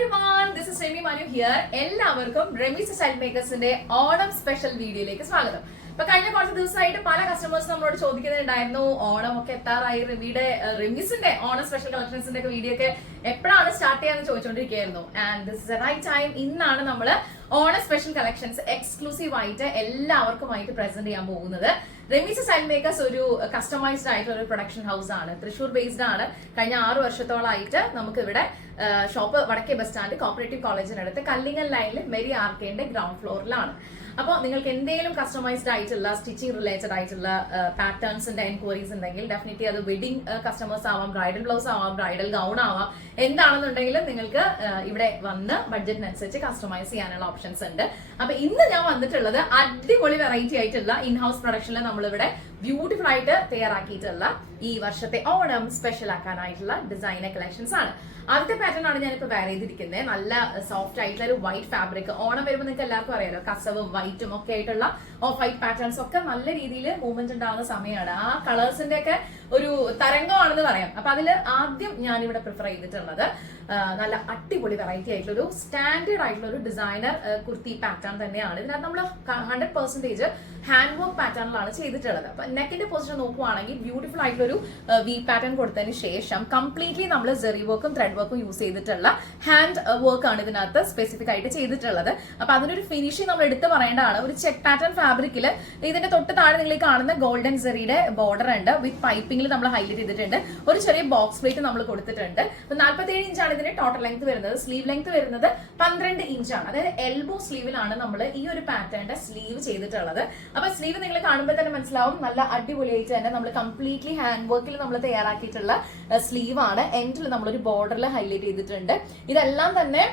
everyone, this is Remi Manu here. എല്ലാവർക്കും Remees style മേക്കേഴ്സിന്റെ Onam special വീഡിയോയിലേക്ക് സ്വാഗതം. ഇപ്പൊ കഴിഞ്ഞ കുറച്ച് ദിവസമായിട്ട് പല കസ്റ്റമേഴ്സ് നമ്മളോട് ചോദിക്കുന്നുണ്ടായിരുന്നു ഓണം ഒക്കെ എത്താറായി, റെമീസിന്റെ ഓണം സ്പെഷ്യൽ കളക്ഷൻസിന്റെ ഒക്കെ വീഡിയോ ഒക്കെ എപ്പോഴാണ് സ്റ്റാർട്ട് ചെയ്യാന്ന് ചോദിച്ചുകൊണ്ടിരിക്കുകയായിരുന്നു. And this is a right time. ഇന്നാണ് നമ്മള് ഓണം സ്പെഷ്യൽ കളക്ഷൻസ് എക്സ്ക്ലൂസീവ് ആയിട്ട് എല്ലാവർക്കുമായിട്ട് പ്രസന്റ് ചെയ്യാൻ പോകുന്നത്. റെമീസ് സ്റ്റൈൽ മേക്കേഴ്സ് ഒരു കസ്റ്റമൈസ്ഡ് ആയിട്ടുള്ള ഒരു പ്രൊഡക്ഷൻ ഹൗസ് ആണ്. തൃശ്ശൂർ ബേസ്ഡ് ആണ്. കഴിഞ്ഞ 6 വർഷത്തോളായിട്ട് നമുക്ക് ഇവിടെ ഷോപ്പ് വടക്കേ ബസ് സ്റ്റാൻഡ് കോപ്പറേറ്റീവ് കോളേജിനടുത്ത് കല്ലിങ്ങൽ ലൈനിൽ മെരി ആർക്കേന്റെ ഗ്രൗണ്ട് ഫ്ലോറിലാണ്. അപ്പോൾ നിങ്ങൾക്ക് എന്തെങ്കിലും കസ്റ്റമൈസ്ഡ് ആയിട്ടുള്ള സ്റ്റിച്ചിങ് റിലേറ്റഡ് ആയിട്ടുള്ള പാറ്റേൺസിന്റെ എൻക്വയറീസ് ഉണ്ടെങ്കിൽ ഡെഫിനറ്റ്ലി അത് വെഡിങ് കസ്റ്റമേഴ്സ് ആവാം, ബ്രൈഡൽ ബ്ലൗസ് ആവാം, ബ്രൈഡൽ ഗൗൺ ആവാം, എന്താണെന്നുണ്ടെങ്കിലും നിങ്ങൾക്ക് ഇവിടെ വന്ന് ബഡ്ജറ്റിനനുസരിച്ച് കസ്റ്റമൈസ് ചെയ്യാനുള്ള ഓപ്ഷൻസ് ഉണ്ട്. അപ്പൊ ഇന്ന് ഞാൻ വന്നിട്ടുള്ളത് അടിപൊളി വെറൈറ്റി ആയിട്ടുള്ള ഇൻ ഹൗസ് പ്രൊഡക്ഷനിൽ നമ്മളിവിടെ ബ്യൂട്ടിഫുൾ ആയിട്ട് തയ്യാറാക്കിയിട്ടുള്ള ഈ വർഷത്തെ ഓണം സ്പെഷ്യൽ ആക്കാനായിട്ടുള്ള ഡിസൈനർ കളക്ഷൻസ് ആണ്. ആദ്യത്തെ പാറ്റേൺ ആണ് ഞാനിപ്പോ വെയർ ചെയ്തിരിക്കുന്നത്. നല്ല സോഫ്റ്റ് ആയിട്ടുള്ള ഒരു വൈറ്റ് ഫാബ്രിക്. ഓണം വരുമ്പോൾ നിങ്ങൾക്ക് എല്ലാവർക്കും അറിയാലോ, കസവും വൈറ്റും ഒക്കെ ആയിട്ടുള്ള ഓഫ് വൈറ്റ് പാറ്റേൺസ് ഒക്കെ നല്ല രീതിയിൽ മൂവ്മെന്റ് ഉണ്ടാകുന്ന സമയമാണ്. ആ കളേഴ്സിന്റെ ഒക്കെ ഒരു തരംഗമാണെന്ന് പറയാം. അപ്പൊ അതിൽ ആദ്യം ഞാനിവിടെ പ്രിഫർ ചെയ്തിട്ടുള്ളത് നല്ല അടിപൊളി വെറൈറ്റി ആയിട്ടുള്ള ഒരു സ്റ്റാൻഡേർഡ് ആയിട്ടുള്ള ഒരു ഡിസൈനർ കുർത്തി പാറ്റേൺ തന്നെയാണ്. ഇതിനകത്ത് നമ്മൾ 100% ഹാൻഡ് വർക്ക് പാറ്റേണിലാണ് ചെയ്തിട്ടുള്ളത്. അപ്പൊ നെക്കിന്റെ പൊസിഷൻ നോക്കുവാണെങ്കിൽ ബ്യൂട്ടിഫുൾ ആയിട്ടുള്ള ഒരു വി പാറ്റേൺ കൊടുത്തതിന് ശേഷം കംപ്ലീറ്റ്ലി നമ്മൾ ജെറി വർക്കും ത്രെഡ് വർക്കും യൂസ് ചെയ്തിട്ടുള്ള ഹാൻഡ് വർക്ക് ആണ് ഇതിനകത്ത് സ്പെസിഫിക് ആയിട്ട് ചെയ്തിട്ടുള്ളത്. അപ്പൊ അതിനൊരു ഫിനിഷിംഗ് നമ്മൾ എടുത്ത് പറയേണ്ടതാണ്. ഒരു ചെക്ക് പാറ്റേൺ ഫാബ്രിക്കിൽ ഇതിന്റെ തൊട്ട് താഴെ നിങ്ങൾ കാണുന്ന ഗോൾഡൻ ജെറിയുടെ ബോർഡർ ഉണ്ട്. വിത്ത് പൈപ്പിംഗിൽ നമ്മൾ ഹൈലൈറ്റ് ചെയ്തിട്ടുണ്ട്. ഒരു ചെറിയ ബോക്സ് പ്ലേറ്റ് നമ്മൾ കൊടുത്തിട്ടുണ്ട്. 47 ഇഞ്ചാണ് ഇതിന്റെ ടോട്ടൽ ലെങ്ത് വരുന്നത്. സ്ലീവ് ലെങ്ത് വരുന്നത് 12 ഇഞ്ചാണ്. അതായത് എൽബോ സ്ലീവിലാണ് നമ്മൾ ഈ ഒരു പാറ്റേണിന്റെ സ്ലീവ് ചെയ്തിട്ടുള്ളത്. അപ്പൊ സ്ലീവ് നിങ്ങൾ കാണുമ്പോൾ തന്നെ മനസ്സിലാവും നല്ല അടിപൊളിയായിട്ട് തന്നെ നമ്മൾ കംപ്ലീറ്റ്ലി ഹാൻഡ് വർക്കിൽ നമ്മൾ തയ്യാറാക്കിയിട്ടുള്ള സ്ലീവ് ആണ്. എൻഡിൽ നമ്മളൊരു ബോർഡറിൽ ഹൈലൈറ്റ് ചെയ്തിട്ടുണ്ട്. ഇതെല്ലാം തന്നെ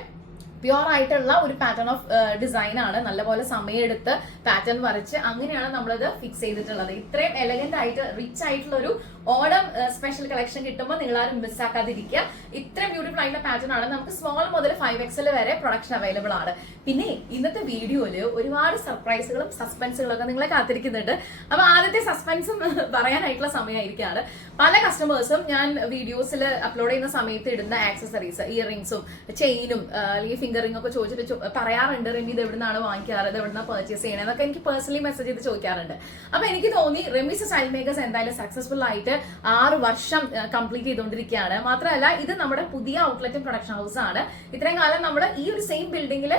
പ്യുവർ ആയിട്ടുള്ള ഒരു പാറ്റേൺ ഓഫ് ഡിസൈൻ ആണ്. നല്ലപോലെ സമയമെടുത്ത് പാറ്റേൺ വരച്ച് അങ്ങനെയാണ് നമ്മളിത് ഫിക്സ് ചെയ്തിട്ടുള്ളത്. ഇത്രയും എലഗന്റ് ആയിട്ട് റിച്ച് ആയിട്ടുള്ള ഒരു ഓണം സ്പെഷ്യൽ കളക്ഷൻ കിട്ടുമ്പോൾ നിങ്ങൾ ആരും മിസ്സാക്കാതിരിക്കുക. ഇത്രയും ബ്യൂട്ടിഫുൾ ആയിട്ടുള്ള പാറ്റേൺ ആണ്. നമുക്ക് സ്മോൾ മുതൽ 5XL വരെ പ്രൊഡക്ഷൻ അവൈലബിൾ ആണ്. പിന്നെ ഇന്നത്തെ വീഡിയോയില് ഒരുപാട് സർപ്രൈസുകളും സസ്പെൻസുകളും ഒക്കെ നിങ്ങളെ കാത്തിരിക്കുന്നുണ്ട്. അപ്പൊ ആദ്യത്തെ സസ്പെൻസും പറയാനായിട്ടുള്ള സമയമായിരിക്കാണ്. പല കസ്റ്റമേഴ്സും ഞാൻ വീഡിയോസിൽ അപ്ലോഡ് ചെയ്യുന്ന സമയത്ത് ഇടുന്ന ആക്സസറീസ്, ഇയറിംഗ്സും ചെയിനും അല്ലെങ്കിൽ ഫിംഗറിംഗ് ഒക്കെ ചോദിച്ചിട്ട് പറയാറുണ്ട്, റെമി ഇത് എവിടുന്നാണ് വാങ്ങിക്കാറ്, ഇത് എവിടുന്നാണ് പർച്ചേസ് ചെയ്യണേ എന്നൊക്കെ എനിക്ക് പേഴ്സണലി മെസ്സേജ് ചെയ്ത് ചോദിക്കാറുണ്ട്. അപ്പൊ എനിക്ക് തോന്നി റെമീസ് സ്റ്റൈൽ മേക്കേഴ്സ് എന്തായാലും സക്സസ്ഫുൾ ആയിട്ട് 6 വർഷം കംപ്ലീറ്റ് ചെയ്തുകൊണ്ടിരിക്കുകയാണ്. മാത്രമല്ല ഇത് നമ്മുടെ പുതിയ ഔട്ട്ലെറ്റ് പ്രൊഡക്ഷൻ ഹൗസ് ആണ്. ഇത്രയും കാലം നമ്മൾ ഈ ഒരു സെയിം ബിൽഡിംഗിൽ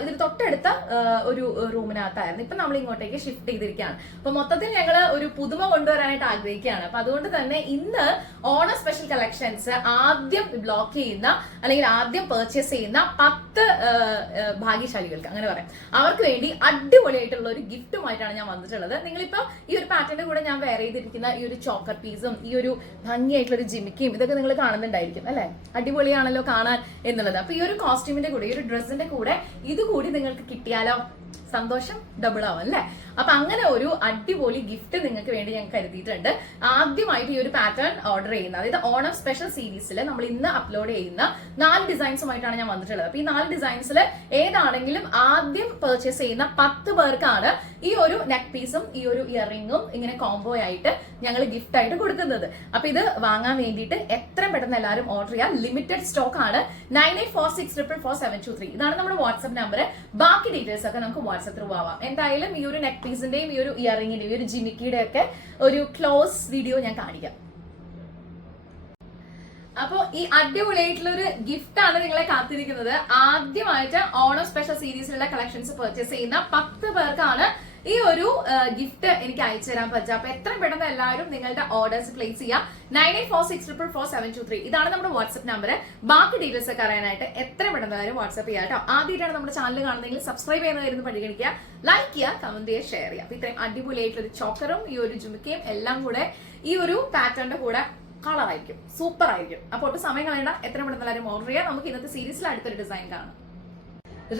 ഇതിന് തൊട്ടടുത്ത ഒരു റൂമിനകത്തായിരുന്നു. ഇപ്പൊ നമ്മൾ ഇങ്ങോട്ടേക്ക് ഷിഫ്റ്റ് ചെയ്തിരിക്കുകയാണ്. അപ്പൊ മൊത്തത്തിൽ ഞങ്ങൾ ഒരു പുതുമ കൊണ്ടുവരാനായിട്ട് ആഗ്രഹിക്കുകയാണ്. അപ്പൊ അതുകൊണ്ട് തന്നെ ഇന്ന് ഓണം സ്പെഷ്യൽ കളക്ഷൻസ് ആദ്യം ബ്ലോക്ക് ചെയ്യുന്ന അല്ലെങ്കിൽ ആദ്യം പർച്ചേസ് ചെയ്യുന്ന 10 ഭാഗ്യശാലികൾക്ക്, അങ്ങനെ പറയാം, അവർക്ക് വേണ്ടി അടിപൊളിയായിട്ടുള്ള ഒരു ഗിഫ്റ്റുമായിട്ടാണ് ഞാൻ വന്നിട്ടുള്ളത്. നിങ്ങളിപ്പോ ഈ ഒരു പാറ്റേണിന്റെ കൂടെ ഞാൻ വെയർ ചെയ്തിരിക്കുന്ന ഈ ഒരു ചോക്കർ പീസും ഈ ഒരു ഭംഗിയായിട്ടുള്ള ഒരു ജിമിക്കും ഇതൊക്കെ നിങ്ങൾ കാണുന്നുണ്ടായിരിക്കും അല്ലെ. അടിപൊളിയാണല്ലോ കാണാൻ എന്നുള്ളത്. അപ്പൊ ഈ ഒരു കോസ്റ്റ്യൂമിന്റെ കൂടെ, ഈ ഒരു ഡ്രസ്സിന്റെ കൂടെ ഇത് കൂടി നിങ്ങൾക്ക് കിട്ടിയാലോ സന്തോഷം ഡബിൾ ആവും അല്ലെ. അപ്പൊ അങ്ങനെ ഒരു അടിപൊളി ഗിഫ്റ്റ് നിങ്ങൾക്ക് വേണ്ടി ഞാൻ കരുതിയിട്ടുണ്ട്. ആദ്യമായിട്ട് ഈ ഒരു പാറ്റേൺ ഓർഡർ ചെയ്യുന്ന, അതായത് ഓണം സ്പെഷ്യൽ സീരീസിൽ നമ്മൾ ഇന്ന് അപ്ലോഡ് ചെയ്യുന്ന 4 ഡിസൈൻസുമായിട്ടാണ് ഞാൻ വന്നിട്ടുള്ളത്. അപ്പൊ ഈ 4 ഡിസൈൻസിൽ ഏതാണെങ്കിലും ആദ്യം പർച്ചേസ് ചെയ്യുന്ന 10 പേർക്കാണ് ഈ ഒരു നെക്ക് പീസും ഈ ഒരു ഇയറിംഗും ഇങ്ങനെ കോംബോ ആയിട്ട് ഞങ്ങൾ ഗിഫ്റ്റ് ആയിട്ട് കൊടുക്കുന്നത്. അപ്പൊ ഇത് വാങ്ങാൻ വേണ്ടിയിട്ട് എത്രയും പെട്ടെന്ന് എല്ലാവരും ഓർഡർ ചെയ്യാം. ലിമിറ്റഡ് സ്റ്റോക്ക് ആണ്. 9846444723 ഇതാണ് നമ്മുടെ വാട്സ്ആപ്പ് നമ്പർ. ബാക്കി ഡീറ്റെയിൽസ് ഒക്കെ നമുക്ക് വാട്സ്ആപ്പ് ത്രൂ ആവാം. എന്തായാലും ഈ ഒരു നെക്ക് പീസിന്റെയും ഈ ഒരു ഇയറിംഗിന്റെയും ഈ ഒരു ജിമിക്കിയുടെ ഒക്കെ ഒരു ക്ലോസ് വീഡിയോ ഞാൻ കാണിക്കാം. അപ്പൊ ഈ അടിപൊളിയായിട്ടുള്ള ഒരു ഗിഫ്റ്റ് ആണ് നിങ്ങളെ കാത്തിരിക്കുന്നത്. ആദ്യമായിട്ട് ഓണം സ്പെഷ്യൽ സീരീസിലുള്ള കളക്ഷൻസ് പർച്ചേസ് ചെയ്യുന്ന 10 പേർക്കാണ് ഈ ഒരു ഗിഫ്റ്റ് എനിക്ക് അയച്ചു തരാൻ പറ്റുക. അപ്പൊ എത്രയും പെട്ടെന്ന് എല്ലാവരും നിങ്ങളുടെ ഓർഡേഴ്സ് പ്ലേസ് ചെയ്യാം. 9846444723 ഇതാണ് നമ്മുടെ വാട്സ്ആപ്പ് നമ്പർ. ബാക്കി ഡീറ്റെയിൽസ് ഒക്കെ അറിയാനായിട്ട് എത്രയും പെട്ടെന്ന് എല്ലാവരും വാട്സ്ആപ്പ് ചെയ്യാം കേട്ടോ. ആദ്യമായിട്ടാണ് നമ്മുടെ ചാനൽ കാണുന്നതെങ്കിൽ സബ്സ്ക്രൈബ് ചെയ്യുന്നതായിരുന്നു പരിഗണിക്കുക, ലൈക്ക് ചെയ്യുക, കമന്റ് ചെയ്യുക, ഷെയർ ചെയ്യുക. അപ്പൊ ഇത്രയും അടിപൊളിയായിട്ടുള്ള ഒരു ചോക്കറും ഈ ഒരു ജുമിക്കയും എല്ലാം കൂടെ ഈ ഒരു പാറ്റേണിന്റെ കൂടെ കളറായിരിക്കും, സൂപ്പർ ആയിരിക്കും. അപ്പോൾ സമയം കളയണ്ട, എത്രയും പെട്ടെന്ന് എല്ലാവരും ഓർഡർ ചെയ്യാം. നമുക്ക് ഇന്നത്തെ സീരീസിൽ അടുത്തൊരു ഡിസൈൻ കാണാം.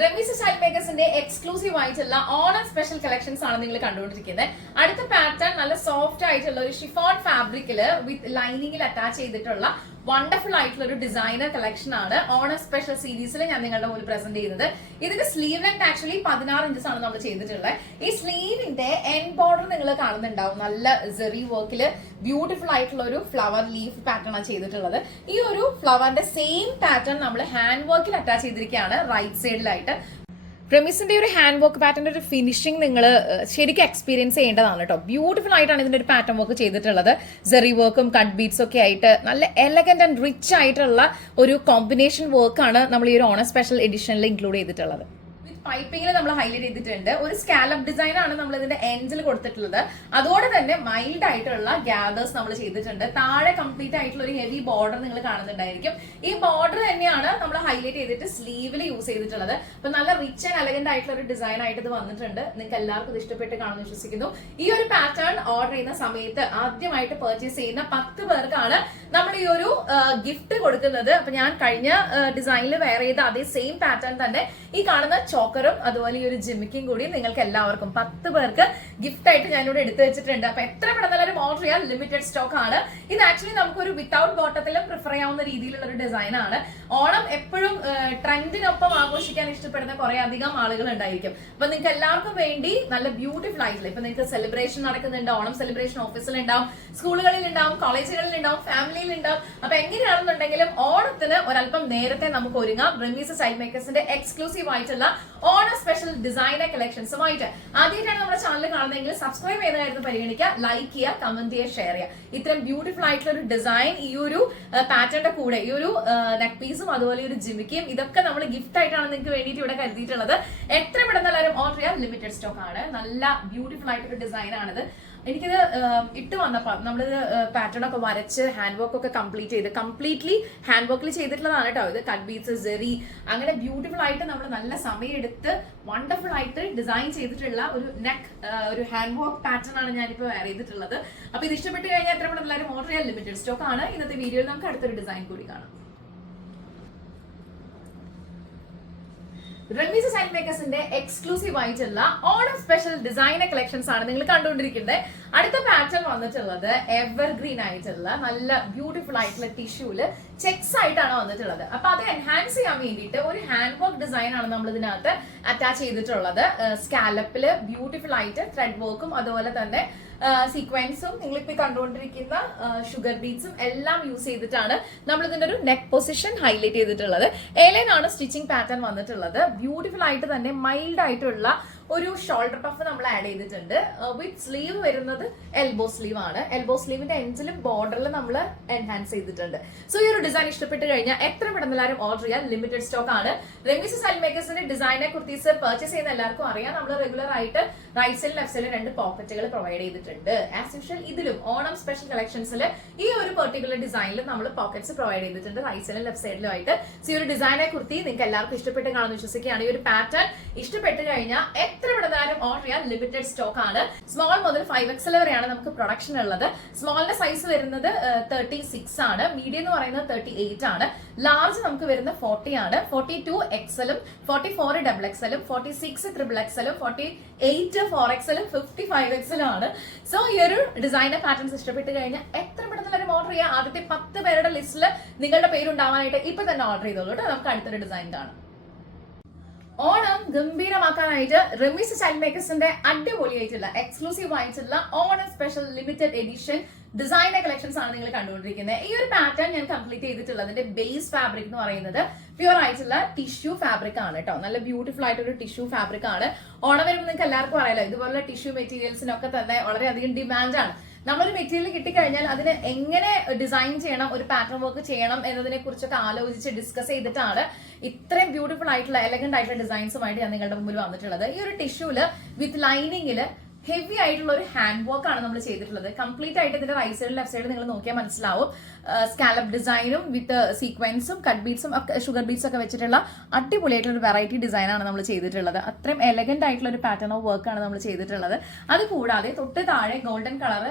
റെമീസ് സ്റ്റൈൽ മേക്കേഴ്സിന്റെ എക്സ്ക്ലൂസീവ് ആയിട്ടുള്ള ഓണം സ്പെഷ്യൽ കളക്ഷൻസ് ആണ് നിങ്ങൾ കണ്ടുകൊണ്ടിരിക്കുന്നത്. അടുത്ത പാറ്റേൺ നല്ല സോഫ്റ്റ് ആയിട്ടുള്ള ഒരു ഷിഫോൺ ഫാബ്രിക്കില് വിത്ത് ലൈനിങ്ങിൽ അറ്റാച്ച് ചെയ്തിട്ടുള്ള വണ്ടർഫുൾ ആയിട്ടുള്ള ഒരു ഡിസൈനർ കളക്ഷൻ ആണ് ഓണം സ്പെഷ്യൽ സീരീസിൽ ഞാൻ നിങ്ങളുടെ മുന്നിൽ പ്രസന്റ് ചെയ്യുന്നത്. ഇതിന്റെ സ്ലീവ് ലെങ്ത് ആക്ച്വലി 16 ഇഞ്ചസ് ആണ് നമ്മൾ ചെയ്തിട്ടുള്ളത്. ഈ സ്ലീവിന്റെ എൻഡ് ബോർഡർ നിങ്ങൾ കാണുന്നുണ്ടാവും, നല്ല സെറി വർക്കില് ബ്യൂട്ടിഫുൾ ആയിട്ടുള്ള ഒരു ഫ്ലവർ ലീഫ് പാറ്റേൺ ആണ് ചെയ്തിട്ടുള്ളത്. ഈ ഒരു ഫ്ലവറിന്റെ സെയിം പാറ്റേൺ നമ്മൾ ഹാൻഡ് വർക്കിൽ അറ്റാച്ച് ചെയ്തിരിക്കുകയാണ് റൈറ്റ് സൈഡിലായിട്ട്. റെമിസിന്റെ ഒരു ഹാൻഡ് വർക്ക് പാറ്റേണിന്റെ ഒരു ഫിനിഷിംഗ് നിങ്ങൾ ശരിക്കും എക്സ്പീരിയൻസ് ചെയ്യേണ്ടതാണ് കേട്ടോ. ബ്യൂട്ടിഫുൾ ആയിട്ടാണ് ഇതിന്റെ ഒരു പാറ്റേൺ വർക്ക് ചെയ്തിട്ടുള്ളത്. സെറി വർക്കും കട്ട് ബീഡ്സ് ഒക്കെ ആയിട്ട് നല്ല എലഗന്റ് ആൻഡ് റിച്ച് ആയിട്ടുള്ള ഒരു കോമ്പിനേഷൻ വർക്കാണ് നമ്മൾ ഈ ഒരു ഓണം സ്പെഷ്യൽ എഡിഷനിൽ ഇൻക്ലൂഡ് ചെയ്തിട്ടുള്ളത്. പൈപ്പിംഗിൽ നമ്മൾ ഹൈലൈറ്റ് ചെയ്തിട്ടുണ്ട്. ഒരു സ്കാലപ്പ് ഡിസൈൻ ആണ് നമ്മൾ ഇതിന്റെ എൻഡിൽ കൊടുത്തിട്ടുള്ളത്. അതോടെ തന്നെ മൈൽഡ് ആയിട്ടുള്ള ഗ്യാദേഴ്സ് നമ്മൾ ചെയ്തിട്ടുണ്ട്. താഴെ കംപ്ലീറ്റ് ആയിട്ടുള്ള ഒരു ഹെവി ബോർഡർ നിങ്ങൾ കാണുന്നുണ്ടായിരിക്കും. ഈ ബോർഡർ തന്നെയാണ് നമ്മൾ ഹൈലൈറ്റ് ചെയ്തിട്ട് സ്ലീവിൽ യൂസ് ചെയ്തിട്ടുള്ളത്. അപ്പൊ നല്ല റിച്ച് ആൻഡ് എലഗന്റ് ആയിട്ടുള്ള ഒരു ഡിസൈൻ ആയിട്ട് ഇത് വന്നിട്ടുണ്ട്. നിങ്ങൾക്ക് എല്ലാവർക്കും ഇത് ഇഷ്ടപ്പെട്ട് കാണുമെന്ന് വിശ്വസിക്കുന്നു. ഈ ഒരു പാറ്റേൺ ഓർഡർ ചെയ്യുന്ന സമയത്ത് ആദ്യമായിട്ട് പർച്ചേസ് ചെയ്യുന്ന 10 പേർക്കാണ് നമ്മൾ ഈ ഒരു ഗിഫ്റ്റ് കൊടുക്കുന്നത്. അപ്പൊ ഞാൻ കഴിഞ്ഞ ഡിസൈനിൽ വെയർ ചെയ്ത അതേ സെയിം പാറ്റേൺ തന്നെ ഈ കാണുന്ന ചോക്കറും അതുപോലെ ഈ ഒരു ജിമിക്കും കൂടി നിങ്ങൾക്ക് എല്ലാവർക്കും 10 പേർക്ക് ഗിഫ്റ്റ് ആയിട്ട് ഞാനിവിടെ എടുത്തു വെച്ചിട്ടുണ്ട്. അപ്പൊ എത്ര പെട്ടെന്നാലും ഓർഡർ ചെയ്യാൻ ലിമിറ്റഡ് സ്റ്റോക്ക് ആണ്. ഇത് ആക്ച്വലി നമുക്കൊരു വിത്തൗട്ട് ബോട്ടത്തിലും പ്രിഫർ ചെയ്യാവുന്ന രീതിയിലുള്ള ഒരു ഡിസൈൻ ആണ്. ഓണം എപ്പോഴും ട്രെൻഡിനൊപ്പം ആഘോഷിക്കാൻ ഇഷ്ടപ്പെടുന്ന കുറെ അധികം ആളുകൾ ഉണ്ടായിരിക്കും. അപ്പൊ നിങ്ങൾക്ക് എല്ലാവർക്കും വേണ്ടി നല്ല ബ്യൂട്ടിഫുൾ ആയിട്ടുള്ള, ഇപ്പൊ നിങ്ങൾക്ക് സെലിബ്രേഷൻ നടക്കുന്നുണ്ട്, ഓണം സെലിബ്രേഷൻ ഓഫീസിൽ ഉണ്ടാവും, സ്കൂളുകളിൽ ഉണ്ടാവും, കോളേജുകളിൽ ഉണ്ടാവും, ഫാമിലിയിൽ ഉണ്ടാവും. അപ്പൊ എങ്ങനെയാണെന്നുണ്ടെങ്കിലും ഓണത്തിന് ഒരല്പം നേരത്തെ നമുക്ക് ഒരുങ്ങാം റെമീസ് സ്റ്റൈൽ മേക്കേഴ്സിന്റെ എക്സ്ക്ലൂസീവ് ആയിട്ടുള്ള ഓണം സ്പെഷ്യൽ ഡിസൈനർ കളക്ഷൻസുമായിട്ട്. ആദ്യമായിട്ടാണ് നമ്മുടെ ചാനൽ കാണുന്നതെങ്കിൽ സബ്സ്ക്രൈബ് ചെയ്യുന്ന കാര്യത്തിൽ പരിഗണിക്കുക, ലൈക്ക് ചെയ്യുക, കമന്റ് ചെയ്യുക, ഷെയർ ചെയ്യുക. ഇത്തരം ബ്യൂട്ടിഫുൾ ആയിട്ടുള്ള ഒരു ഡിസൈൻ ഈ ഒരു പാറ്റേണിന്റെ കൂടെ ഈ ഒരു നെക്ക് പീസും അതുപോലെ ഒരു ജിമിക്കും ഇതൊക്കെ നമ്മൾ ഗിഫ്റ്റ് ആയിട്ടാണ് നിങ്ങൾക്ക് വേണ്ടിയിട്ട് ഇവിടെ കരുതിയിട്ടുള്ളത്. എത്ര പെട്ടെന്ന് എല്ലാവരും ഓർഡർ ചെയ്യാൻ ലിമിറ്റഡ് സ്റ്റോക്ക് ആണ്. നല്ല ബ്യൂട്ടിഫുൾ ആയിട്ടൊരു ഡിസൈൻ ആണിത്. എനിക്കിത് ഇട്ട് വന്നപ്പോൾ നമ്മളിത് പാറ്റേൺ ഒക്കെ വരച്ച് ഹാൻഡ് വർക്ക് ഒക്കെ കംപ്ലീറ്റ്ലി ഹാൻഡ് വർക്കിൽ ചെയ്തിട്ടുള്ളതാണ് കേട്ടോ. ഇത് കട്ട് ബീഡ്സ്, സെറി, അങ്ങനെ ബ്യൂട്ടിഫുൾ ആയിട്ട് നമ്മൾ നല്ല സമയമെടുത്ത് വണ്ടർഫുൾ ആയിട്ട് ഡിസൈൻ ചെയ്തിട്ടുള്ള ഒരു നെക്ക് ഒരു ഹാൻഡ് വർക്ക് പാറ്റേൺ ആണ് ഞാനിപ്പോൾ വെയർ ചെയ്തിട്ടുള്ളത്. അപ്പൊ ഇത് ഇഷ്ടപ്പെട്ട് കഴിഞ്ഞാൽ എത്ര പെട്ടെന്ന് എല്ലാവരും ഓർഡർ ചെയ്യാൻ ലിമിറ്റഡ് സ്റ്റോക്ക് ആണ്. ഇന്നത്തെ വീഡിയോയിൽ നമുക്ക് അടുത്തൊരു ഡിസൈൻ കൂടി കാണാം. റെമീസ് സ്റ്റൈൽ മേക്കേഴ്സിന്റെ എക്സ്ക്ലൂസീവ് ആയിട്ടുള്ള ഓണം സ്പെഷ്യൽ ഡിസൈനർ കളക്ഷൻസ് ആണ് നിങ്ങൾ കണ്ടുകൊണ്ടിരിക്കുന്നത്. അടുത്ത പാറ്റേൺ വന്നിട്ടുള്ളത് എവർഗ്രീൻ ആയിട്ടുള്ള നല്ല ബ്യൂട്ടിഫുൾ ആയിട്ടുള്ള ടിഷ്യൂല് ചെക്സ് ആയിട്ടാണ് വന്നിട്ടുള്ളത്. അപ്പൊ അത് എൻഹാൻസ് ചെയ്യാൻ വേണ്ടിയിട്ട് ഒരു ഹാൻഡ് വർക്ക് ഡിസൈൻ ആണ് നമ്മൾ ഇതിനകത്ത് അറ്റാച്ച് ചെയ്തിട്ടുള്ളത്. സ്കാലപ്പില് ബ്യൂട്ടിഫുൾ ആയിട്ട് ത്രെഡ് വർക്കും അതുപോലെ തന്നെ സീക്വൻസും നിങ്ങളിപ്പോ കണ്ടുകൊണ്ടിരിക്കുന്ന ഷുഗർ ബീഡ്സും എല്ലാം യൂസ് ചെയ്തിട്ടാണ് നമ്മൾ ഇതിന്റെ ഒരു നെക്ക് പൊസിഷൻ ഹൈലൈറ്റ് ചെയ്തിട്ടുള്ളത്. ഏലൈനാണ് സ്റ്റിച്ചിങ് പാറ്റേൺ വന്നിട്ടുള്ളത്. ബ്യൂട്ടിഫുൾ ആയിട്ട് തന്നെ മൈൽഡ് ആയിട്ടുള്ള ഒരു ഷോൾഡർ പഫ് നമ്മൾ ആഡ് ചെയ്തിട്ടുണ്ട്. വിത്ത് സ്ലീവ് വരുന്നത് എൽബോ സ്ലീവ് ആണ്. എൽബോ സ്ലീവിന്റെ എൻഡിലും ബോർഡറിൽ നമ്മൾ എൻഹാൻസ് ചെയ്തിട്ടുണ്ട്. സോ ഈ ഒരു ഡിസൈൻ ഇഷ്ടപ്പെട്ട് കഴിഞ്ഞാൽ എത്ര പെട്ടെന്ന് എല്ലാവരും ഓർഡർ ചെയ്യാൻ ലിമിറ്റഡ് സ്റ്റോക്ക് ആണ്. റെമീസ് സ്റ്റൈൽ മേക്കേഴ്സിന്റെ ഡിസൈനർ കുർത്തീസ് പർച്ചേസ് ചെയ്യുന്ന എല്ലാവർക്കും അറിയാം, നമ്മൾ റെഗുലർ ആയിട്ട് റൈറ്റ് സൈഡിൽ ലെഫ്റ്റ് സൈഡിൽ 2 പോക്കറ്റുകൾ പ്രൊവൈഡ് ചെയ്തിട്ടുണ്ട്. ആസ് യൂഷ്വൽ ഇതിലും ഓണം സ്പെഷ്യൽ കളക്ഷൻസിൽ ഈ ഒരു പെർട്ടിക്കുലർ ഡിസൈനിൽ നമ്മൾ പോക്കറ്റ്സ് പ്രൊവൈഡ് ചെയ്തിട്ടുണ്ട് റൈറ്റ് സൈഡിലും ലെഫ്റ്റ് സൈഡിലും ആയിട്ട്. സോ ഈ ഒരു ഡിസൈനർ കുർത്തി നിങ്ങൾക്ക് എല്ലാവർക്കും ഇഷ്ടപ്പെട്ട് കാണുമെന്ന് വിശ്വസിക്കുകയാണ്. ഈ ഒരു പാറ്റേൺ ഇഷ്ടപ്പെട്ട് കഴിഞ്ഞാൽ എത്ര പെട്ടെന്ന് ഓർഡർ ചെയ്യാൻ ലിമിറ്റഡ് സ്റ്റോക്ക് ആണ്. സ്മോൾ മുതൽ 5XL വരെയാണ് നമുക്ക് പ്രൊഡക്ഷൻ ഉള്ളത്. സ്മോളിന്റെ സൈസ് വരുന്നത് 36 ആണ്, മീഡിയം എന്ന് പറയുന്നത് 38 ആണ്, ലാർജ് നമുക്ക് വരുന്നത് 40 ആണ്, 42XL-ഉം 44 XXL-ഉം 46 XXL-ഉം 48 4XL-ഉം 55XL ആണ്. സോ ഈ ഒരു ഡിസൈനർ പാറ്റേൺസ് ഇഷ്ടപ്പെട്ട് കഴിഞ്ഞാൽ എത്ര പെട്ടെന്ന് ഓർഡർ ചെയ്യാം. ആദ്യത്തെ 10 പേരുടെ ലിസ്റ്റിൽ നിങ്ങളുടെ പേരുണ്ടാവാനായിട്ട് ഇപ്പൊ തന്നെ ഓർഡർ ചെയ്തോളൂ കേട്ടോ. നമുക്ക് അടുത്തൊരു ഡിസൈൻ കാണാം. ഓണം ഗംഭീരമാക്കാനായിട്ട് റെമീസ് സ്റ്റൈൽ മേക്കേഴ്സിന്റെ അടിപൊളിയായിട്ടുള്ള എക്സ്ക്ലൂസീവ് ആയിട്ടുള്ള Onam special limited edition designer collections ആണ് നിങ്ങൾ കണ്ടുകൊണ്ടിരിക്കുന്നത്. ഈ ഒരു പാറ്റേൺ ഞാൻ കംപ്ലീറ്റ് ചെയ്തിട്ടുള്ളതിന്റെ ബേസ് ഫാബ്രിക് എന്ന് പറയുന്നത് പ്യൂർ ആയിട്ടുള്ള ടിഷ്യൂ ഫാബ്രിക് ആണ് കേട്ടോ. നല്ല ബ്യൂട്ടിഫുൾ ആയിട്ടൊരു ടിഷ്യൂ ഫാബ്രിക് ആണ്. ഓണം വരുമ്പോൾ നിങ്ങൾക്ക് എല്ലാവർക്കും അറിയാലോ, ഇതുപോലുള്ള ടിഷ്യൂ മെറ്റീരിയൽസിനൊക്കെ തന്നെ വളരെയധികം ഡിമാൻഡാണ്. നമ്മളൊരു മെറ്റീരിയൽ കിട്ടിക്കഴിഞ്ഞാൽ അതിന് എങ്ങനെ ഡിസൈൻ ചെയ്യണം, ഒരു പാറ്റേൺ വർക്ക് ചെയ്യണം എന്നതിനെ കുറിച്ചൊക്കെ ആലോചിച്ച് ഡിസ്കസ് ചെയ്തിട്ടാണ് ഇത്രയും ബ്യൂട്ടിഫുൾ ആയിട്ടുള്ള എലഗന്റ് ആയിട്ടുള്ള ഡിസൈൻസുമായിട്ട് ഞാൻ നിങ്ങളുടെ മുമ്പിൽ വന്നിട്ടുള്ളത്. ഈ ഒരു ടിഷ്യൂല് വിത്ത് ലൈനിങ്ങില് ഹെവി ആയിട്ടുള്ള ഒരു ഹാൻഡ് വർക്ക് ആണ് നമ്മൾ ചെയ്തിട്ടുള്ളത്. കംപ്ലീറ്റ് ആയിട്ട് ഇതിന്റെ റൈറ്റ് സൈഡ് ലെഫ്റ്റ് സൈഡ് നിങ്ങൾ നോക്കിയാൽ മനസ്സിലാവും. സ്കാലപ്പ് ഡിസൈനും വിത്ത് സീക്വൻസും കട്ട് ബീഡ്സും ഒക്കെ ഷുഗർ ബീഡ്സ് ഒക്കെ വെച്ചിട്ടുള്ള അടിപൊളിയായിട്ടുള്ള ഒരു വെറൈറ്റി ഡിസൈൻ ആണ് നമ്മൾ ചെയ്തിട്ടുള്ളത്. അത്രയും എലഗന്റ് ആയിട്ടുള്ള ഒരു പാറ്റേൺ ഓഫ് വർക്ക് ആണ് നമ്മൾ ചെയ്തിട്ടുള്ളത്. അത് കൂടാതെ തൊട്ട് താഴെ golden colour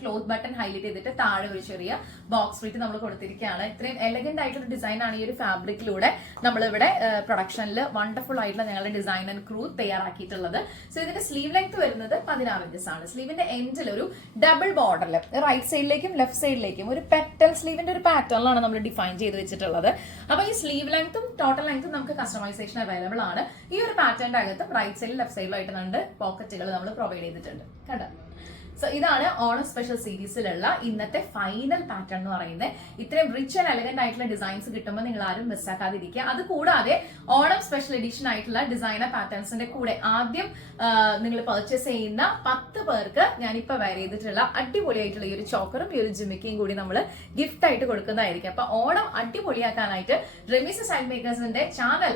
cloth button highlight ചെയ്തിട്ട് താഴെ ഒരു ചെറിയ ബോക്സ് ഫ്രീറ്റ് നമ്മൾ കൊടുത്തിരിക്കുകയാണ്. ഇത്രയും എലഗന്റ് ആയിട്ടുള്ള ഡിസൈൻ ആണ് ഈ ഒരു ഫാബ്രിക്കിലൂടെ നമ്മളിവിടെ പ്രൊഡക്ഷനിൽ വണ്ടർഫുൾ ആയിട്ടുള്ള ഞങ്ങളുടെ ഡിസൈൻ ആൻഡ് ക്രൂ തയ്യാറാക്കിയിട്ടുള്ളത്. സോ ഇതിന്റെ സ്ലീവ് ലെങ്ത് വരുന്നത് 16 ഇഞ്ചസ് ആണ്. സ്ലീവിന്റെ എൻഡിൽ ഒരു ഡബിൾ ബോർഡറിൽ റൈറ്റ് സൈഡിലേക്കും ലെഫ്റ്റ് സൈഡിലേക്കും ഒരു പെറ്റൽ സ്ലീവിന്റെ ഒരു പാറ്റേണിലാണ് നമ്മൾ ഡിഫൈൻ ചെയ്ത് വെച്ചിട്ടുള്ളത്. അപ്പൊ ഈ സ്ലീവ് ലെങ്ത്തും ടോട്ടൽ ലെങ്ത്തും നമുക്ക് കസ്റ്റമൈസേഷൻ അവൈലബിൾ ആണ്. ഈ ഒരു പാറ്റേണിന്റെ അകത്ത് റൈറ്റ് സൈഡിൽ ലെഫ്റ്റ് സൈഡിലായിട്ട് രണ്ട് പോക്കറ്റുകൾ നമ്മൾ പ്രൊവൈഡ് ചെയ്തിട്ടുണ്ട്. കണ്ടോ? സോ ഇതാണ് ഓണം സ്പെഷ്യൽ സീരീസിലുള്ള ഇന്നത്തെ ഫൈനൽ പാറ്റേൺ എന്ന് പറയുന്നത്. ഇത്രയും റിച്ച് ആൻഡ് എലഗന്റ് ആയിട്ടുള്ള ഡിസൈൻസ് കിട്ടുമ്പോൾ നിങ്ങൾ ആരും മിസ്സാക്കാതിരിക്കുക. അത് കൂടാതെ ഓണം സ്പെഷ്യൽ എഡിഷൻ ആയിട്ടുള്ള ഡിസൈനർ പാറ്റേൺസിന്റെ കൂടെ ആദ്യം നിങ്ങൾ പർച്ചേസ് ചെയ്യുന്ന 10 പേർക്ക് ഞാനിപ്പോ വെയർ ചെയ്തിട്ടുള്ള അടിപൊളിയായിട്ടുള്ള ഈ ഒരു ചോക്കറും ഈ ഒരു ജിമിക്കയും കൂടി നമ്മൾ ഗിഫ്റ്റ് ആയിട്ട് കൊടുക്കുന്നതായിരിക്കും. അപ്പൊ ഓണം അടിപൊളിയാക്കാനായിട്ട് റെമീസ് സ്റ്റൈൽ മേക്കേഴ്സിന്റെ ചാനൽ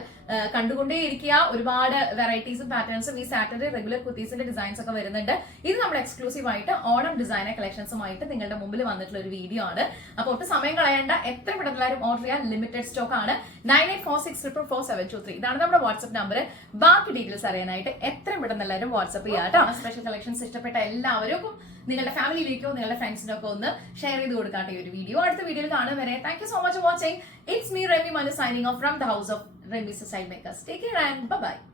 കണ്ടുകൊണ്ടേയിരിക്കുക. ഒരുപാട് വെറൈറ്റീസും പാറ്റേൺസും ഈ സാറ്റർഡേ റെഗുലർ കുർത്തീസിന്റെ ഡിസൈൻസ് ഒക്കെ വരുന്നുണ്ട്. ഇത് നമ്മൾ എക്സ്ക്ലൂസീവ് ആയിട്ട് ഓണം ഡിസൈനർ കളക്ഷൻസുമായിട്ട് നിങ്ങളുടെ മുമ്പിൽ വന്നിട്ടുള്ള ഒരു വീഡിയോ ആണ്. അപ്പോൾ ഒട്ടും സമയം കളയേണ്ട, എത്ര പെട്ടെന്ന് എല്ലാവരും ഓർഡർ ചെയ്യാൻ. ലിമിറ്റഡ് സ്റ്റോക്ക് ആണ്. 9846444723 ഇതാണ് നമ്മുടെ വാട്സ്ആപ്പ് നമ്പർ. ബാക്കി ഡീറ്റെയിൽസ് അറിയാനായിട്ട് എത്രയും പെട്ടെന്ന് എല്ലാവരും വാട്സ്ആപ്പ് ചെയ്യാട്ടോ. സ്പെഷ്യൽ കളക്ഷൻസ് ഇഷ്ടപ്പെട്ട എല്ലാവർക്കും നിങ്ങളുടെ ഫാമിലിയിലേക്കോ നിങ്ങളുടെ ഫ്രണ്ട്സിനൊക്കെ ഒന്ന് ഷെയർ ചെയ്ത് കൊടുക്കാട്ടെ ഈ ഒരു വീഡിയോ. അടുത്ത വീഡിയോയിൽ കാണും വരെ thank you so much for watching. It's me Remi Manu signing off from the house of Remy's Style Makers. Take care and bye-bye.